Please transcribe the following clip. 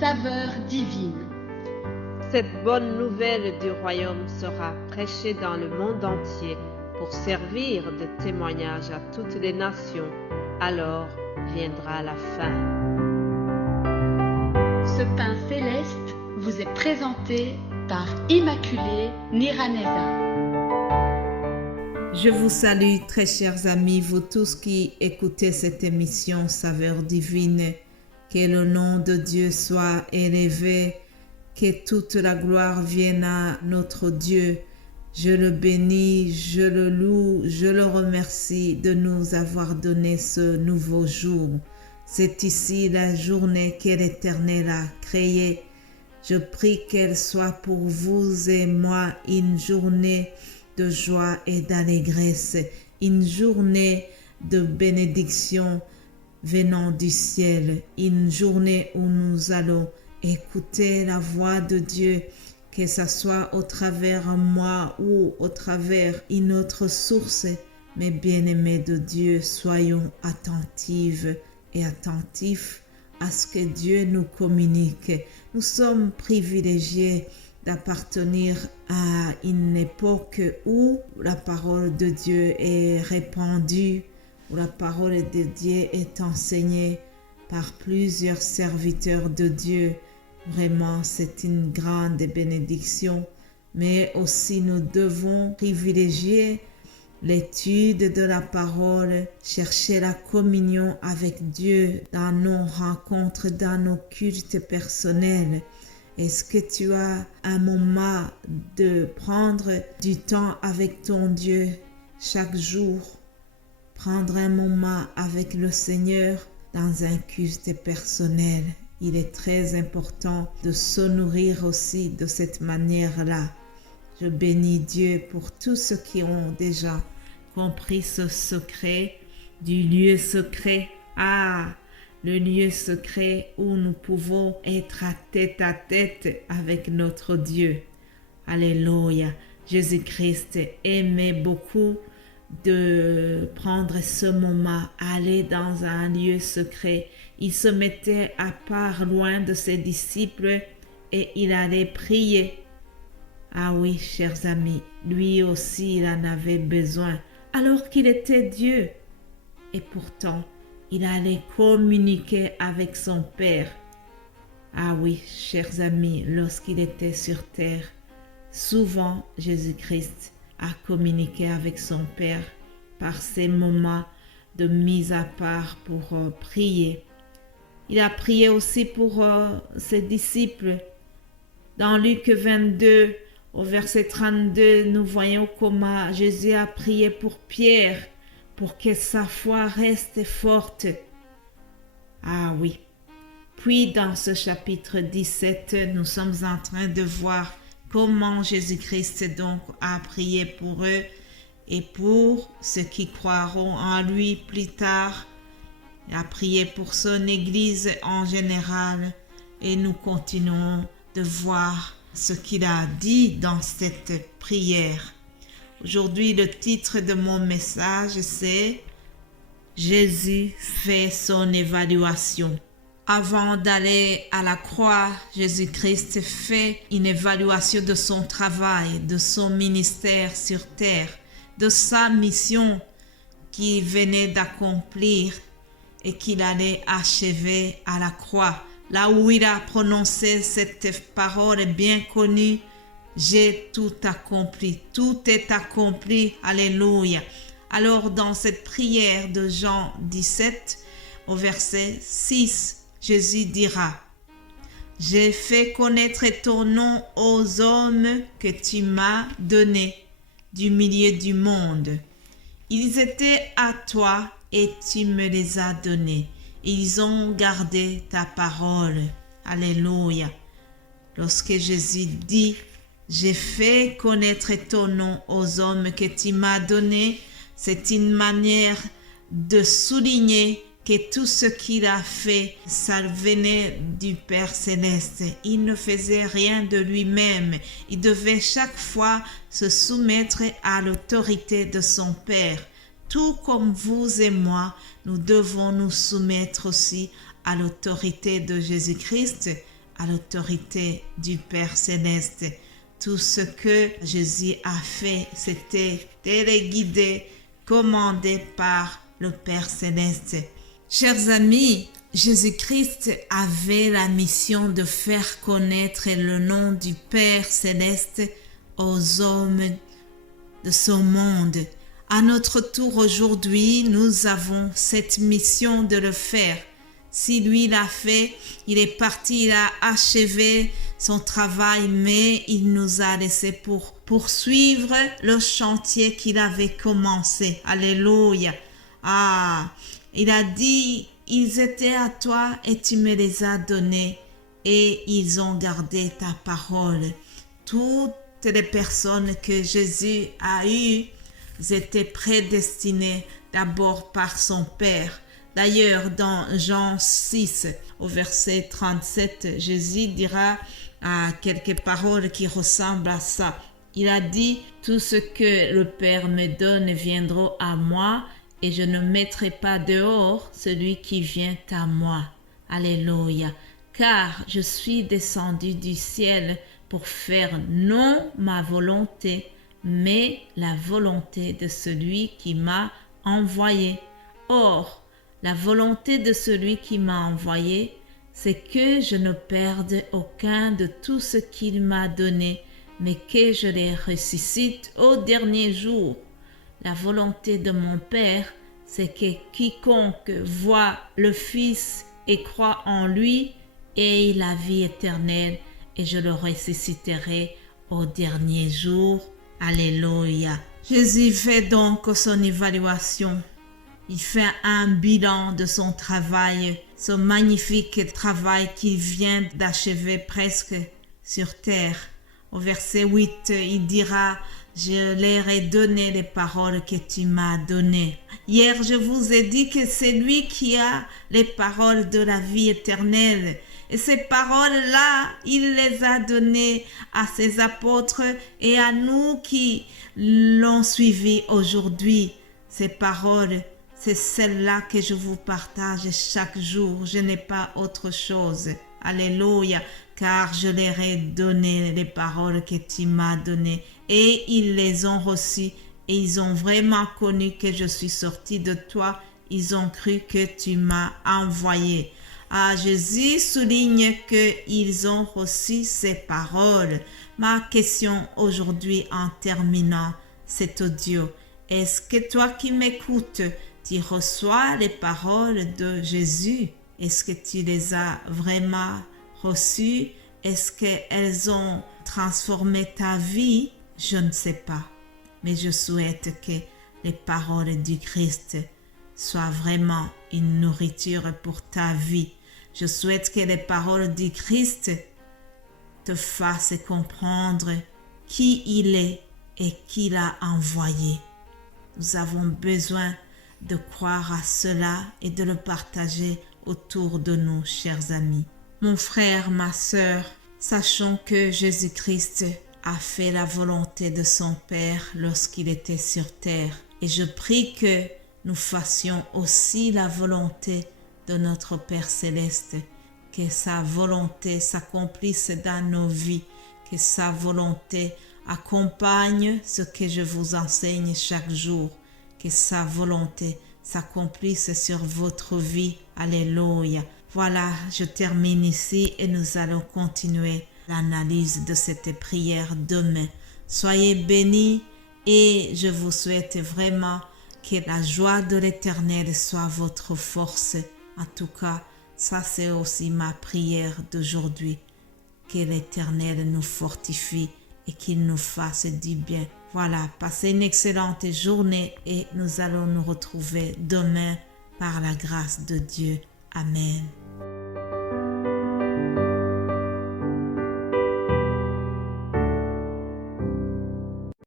saveur divine. Cette bonne nouvelle du royaume sera prêchée dans le monde entier pour servir de témoignage à toutes les nations. Alors viendra la fin. Ce pain céleste vous est présenté par Immaculée Niraneza. Je vous salue, très chers amis, vous tous qui écoutez cette émission Saveur divine. Que le nom de Dieu soit élevé, que toute la gloire vienne à notre Dieu. Je le bénis, je le loue, je le remercie de nous avoir donné ce nouveau jour. C'est ici la journée que l'Éternel a créée. Je prie qu'elle soit pour vous et moi une journée de joie et d'allégresse, une journée de bénédiction venant du ciel, une journée où nous allons écouter la voix de Dieu, que ce soit au travers moi ou au travers une autre source. Mes bien-aimés de Dieu, soyons attentifs et attentifs à ce que Dieu nous communique. Nous sommes privilégiés d'appartenir à une époque où la parole de Dieu est répandue, où la parole de Dieu est enseignée par plusieurs serviteurs de Dieu. Vraiment, c'est une grande bénédiction, mais aussi nous devons privilégier l'étude de la parole, chercher la communion avec Dieu dans nos rencontres, dans nos cultes personnels. Est-ce que tu as un moment de prendre du temps avec ton Dieu chaque jour? Prendre un moment avec le Seigneur dans un culte personnel. Il est très important de se nourrir aussi de cette manière-là. Je bénis Dieu pour tous ceux qui ont déjà compris ce secret du lieu secret. Le lieu secret où nous pouvons être à tête avec notre Dieu. Alléluia. Jésus-Christ aimait beaucoup de prendre ce moment, aller dans un lieu secret. Il se mettait à part loin de ses disciples et il allait prier. Ah oui, chers amis, lui aussi il en avait besoin alors qu'il était Dieu. Et pourtant, il allait communiquer avec son Père. Ah oui, chers amis, lorsqu'il était sur terre, souvent Jésus-Christ a communiqué avec son Père par ces moments de mise à part pour prier. Il a prié aussi pour ses disciples. Dans Luc 22, au verset 32, nous voyons comment Jésus a prié pour Pierre, pour que sa foi reste forte. Ah oui. Puis dans ce chapitre 17, nous sommes en train de voir comment Jésus-Christ donc a prié pour eux et pour ceux qui croiront en lui plus tard. Il a prié pour son Église en général et nous continuons de voir ce qu'il a dit dans cette prière. Aujourd'hui, le titre de mon message, c'est « Jésus fait son évaluation ». Avant d'aller à la croix, Jésus-Christ fait une évaluation de son travail, de son ministère sur terre, de sa mission qu'il venait d'accomplir et qu'il allait achever à la croix. Là où il a prononcé cette parole bien connue, « J'ai tout accompli, tout est accompli, alléluia ». Alors dans cette prière de Jean 17, au verset 6, Jésus dira, « J'ai fait connaître ton nom aux hommes que tu m'as donnés du milieu du monde. Ils étaient à toi et tu me les as donnés. Ils ont gardé ta parole. » Alléluia. Lorsque Jésus dit, « J'ai fait connaître ton nom aux hommes que tu m'as donnés », c'est une manière de souligner que tout ce qu'il a fait, ça venait du Père Céleste. Il ne faisait rien de lui-même. Il devait chaque fois se soumettre à l'autorité de son Père. Tout comme vous et moi, nous devons nous soumettre aussi à l'autorité de Jésus-Christ à l'autorité du Père Céleste. Tout ce que Jésus a fait, c'était téléguidé, commandé par le Père Céleste. Chers amis, Jésus-Christ avait la mission de faire connaître le nom du Père Céleste aux hommes de ce monde. À notre tour aujourd'hui, nous avons cette mission de le faire. Si lui l'a fait, il est parti, il a achevé son travail, mais il nous a laissé pour poursuivre le chantier qu'il avait commencé. Alléluia. Il a dit, ils étaient à toi et tu me les as donnés et ils ont gardé ta parole. Toutes les personnes que Jésus a eues étaient prédestinées d'abord par son Père. D'ailleurs, dans Jean 6, au verset 37, Jésus dira quelques paroles qui ressemblent à ça. Il a dit, « Tout ce que le Père me donne viendra à moi, et je ne mettrai pas dehors celui qui vient à moi. » Alléluia. Car je suis descendu du ciel pour faire non ma volonté, mais la volonté de celui qui m'a envoyé. Or, la volonté de celui qui m'a envoyé, c'est que je ne perde aucun de tout ce qu'il m'a donné, mais que je les ressuscite au dernier jour. La volonté de mon Père, c'est que quiconque voit le Fils et croit en lui ait la vie éternelle, et je le ressusciterai au dernier jour. Alléluia. Jésus fait donc son évaluation. Il fait un bilan de son travail, ce magnifique travail qu'il vient d'achever presque sur terre. Au verset 8, il dira, « Je leur ai donné les paroles que tu m'as données. » Hier, je vous ai dit que c'est lui qui a les paroles de la vie éternelle. Et ces paroles-là, il les a données à ses apôtres et à nous qui l'ont suivi aujourd'hui. Ces paroles, c'est celle-là que je vous partage chaque jour. Je n'ai pas autre chose. Alléluia. Car je leur ai donné les paroles que tu m'as données. Et ils les ont reçues. Et ils ont vraiment connu que je suis sorti de toi. Ils ont cru que tu m'as envoyé. Jésus souligne qu'ils ont reçu ces paroles. Ma question aujourd'hui en terminant cet audio. Est-ce que toi qui m'écoutes, tu reçois les paroles de Jésus? Est-ce que tu les as vraiment reçues? Est-ce qu'elles ont transformé ta vie? Je ne sais pas. Mais je souhaite que les paroles du Christ soient vraiment une nourriture pour ta vie. Je souhaite que les paroles du Christ te fassent comprendre qui il est et qui l'a envoyé. Nous avons besoin de croire à cela et de le partager autour de nous, chers amis. Mon frère, ma sœur, sachons que Jésus-Christ a fait la volonté de son Père lorsqu'il était sur terre. Et je prie que nous fassions aussi la volonté de notre Père Céleste, que sa volonté s'accomplisse dans nos vies, que sa volonté accompagne ce que je vous enseigne chaque jour, que sa volonté s'accomplisse sur votre vie. Alléluia. Voilà, je termine ici et nous allons continuer l'analyse de cette prière demain. Soyez bénis et je vous souhaite vraiment que la joie de l'Éternel soit votre force. En tout cas, ça c'est aussi ma prière d'aujourd'hui. Que l'Éternel nous fortifie et qu'il nous fasse du bien. Voilà, passez une excellente journée et nous allons nous retrouver demain par la grâce de Dieu. Amen.